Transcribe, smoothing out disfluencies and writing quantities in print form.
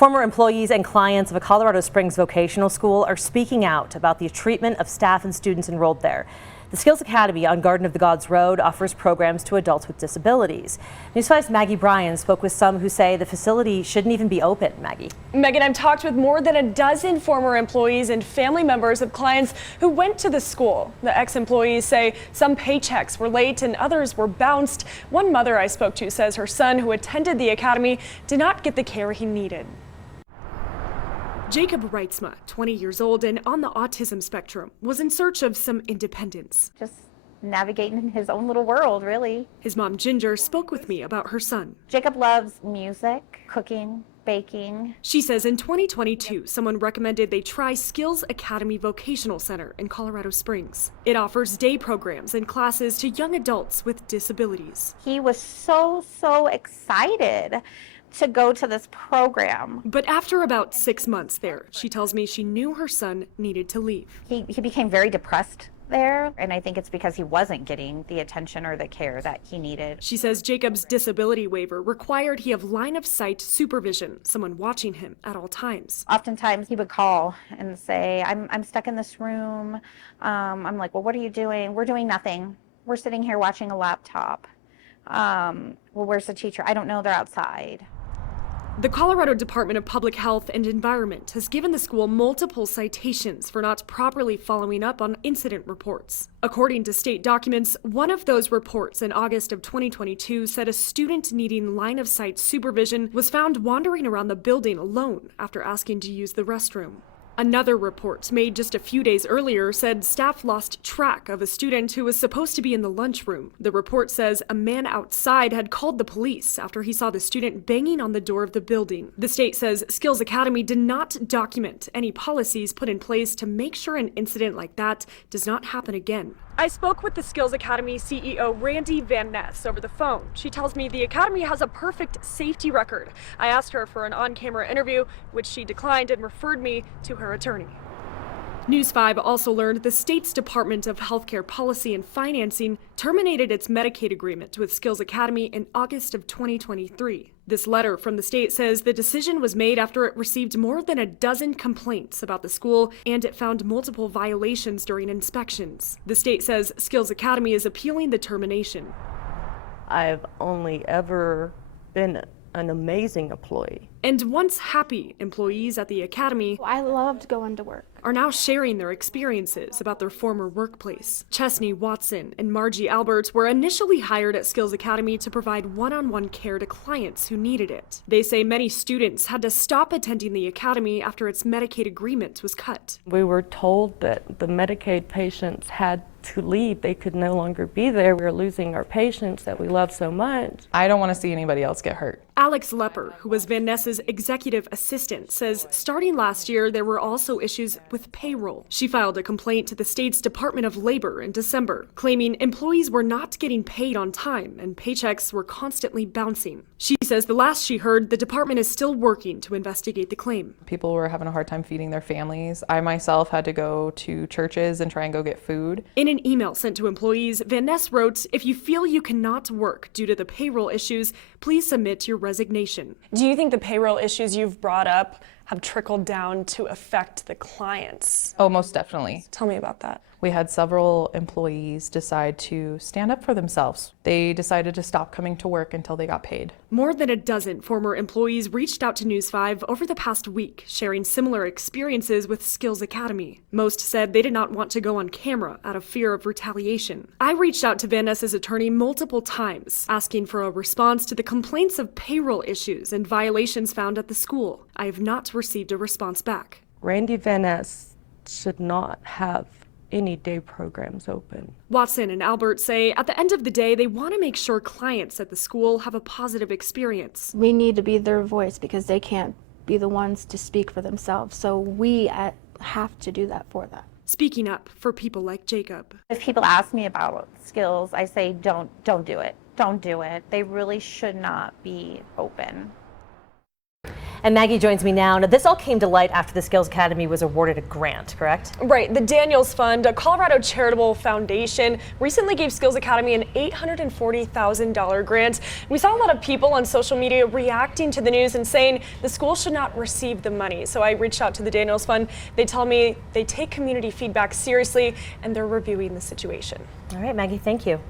Former employees and clients of a Colorado Springs vocational school are speaking out about the treatment of staff and students enrolled there. The Skills Academy on Garden of the Gods Road offers programs to adults with disabilities. News 5's Maggie Bryan spoke with some who say the facility shouldn't even be open. Maggie. Megan, I've talked with more than a dozen former employees and family members of clients who went to the school. The ex-employees say some paychecks were late and others were bounced. One mother I spoke to says her son, who attended the academy, did not get the care he needed. Jacob Reitzma, 20 years old and on the autism spectrum, was in search of some independence. Just navigating in his own little world, really. His mom, Ginger, spoke with me about her son. Jacob loves music, cooking, baking. She says in 2022, someone recommended they try Skills Academy Vocational Center in Colorado Springs. It offers day programs and classes to young adults with disabilities. He was so excited to go to this program. But after about 6 months there, she tells me she knew her son needed to leave. He became very depressed there, and I think it's because he wasn't getting the attention or the care that he needed. She says Jacob's disability waiver required he have line of sight supervision, someone watching him at all times. Oftentimes he would call and say, I'm stuck in this room. I'm like, well, what are you doing? We're doing nothing. We're sitting here watching a laptop. Well, where's the teacher? I don't know, they're outside. The Colorado Department of Public Health and Environment has given the school multiple citations for not properly following up on incident reports. According to state documents, one of those reports in August of 2022 said a student needing line-of-sight supervision was found wandering around the building alone after asking to use the restroom. Another report made just a few days earlier said staff lost track of a student who was supposed to be in the lunchroom. The report says a man outside had called the police after he saw the student banging on the door of the building. The state says Skills Academy did not document any policies put in place to make sure an incident like that does not happen again. I spoke with the Skills Academy CEO Randy Van Ness over the phone. She tells me the academy has a perfect safety record. I asked her for an on-camera interview, which she declined and referred me to her attorney. News 5 also learned the state's Department of Healthcare Policy and Financing terminated its Medicaid agreement with Skills Academy in August of 2023. This letter from the state says the decision was made after it received more than a dozen complaints about the school and it found multiple violations during inspections. The state says Skills Academy is appealing the termination. I've only ever been an amazing employee. And once happy employees at the academy I loved going to work. Are now sharing their experiences about their former workplace. Chesney Watson and Margie Albert were initially hired at Skills Academy to provide one-on-one care to clients who needed it. They say many students had to stop attending the academy after its Medicaid agreement was cut. We were told that the Medicaid patients had to leave. They could no longer be there. We were losing our patients that we love so much. I don't want to see anybody else get hurt. Alex Lepper, who was Van Ness's executive assistant, says starting last year there were also issues with payroll. She filed a complaint to the state's Department of Labor in December, claiming employees were not getting paid on time and paychecks were constantly bouncing. She says the last she heard, the department is still working to investigate the claim. People were having a hard time feeding their families. I myself had to go to churches and try and go get food. In an email sent to employees, Van Ness wrote, "If you feel you cannot work due to the payroll issues, please submit your resignation." Do you think the payroll issues you've brought up have trickled down to affect the clients? Oh, most definitely. Tell me about that. We had several employees decide to stand up for themselves. They decided to stop coming to work until they got paid. More than a dozen former employees reached out to News 5 over the past week, sharing similar experiences with Skills Academy. Most said they did not want to go on camera out of fear of retaliation. I reached out to Van Ness's attorney multiple times, asking for a response to the complaints of payroll issues and violations found at the school. I have not received a response back. Randy Van Ness should not have any day programs open. Watson and Albert say at the end of the day, they want to make sure clients at the school have a positive experience. We need to be their voice because they can't be the ones to speak for themselves. So we have to do that for them. Speaking up for people like Jacob. If people ask me about skills, I say don't do it. Don't do it. They really should not be open. And Maggie joins me now. Now, this all came to light after the Skills Academy was awarded a grant, correct? Right. The Daniels Fund, a Colorado charitable foundation, recently gave Skills Academy an $840,000 grant. We saw a lot of people on social media reacting to the news and saying the school should not receive the money. So I reached out to the Daniels Fund. They tell me they take community feedback seriously and they're reviewing the situation. All right, Maggie, thank you.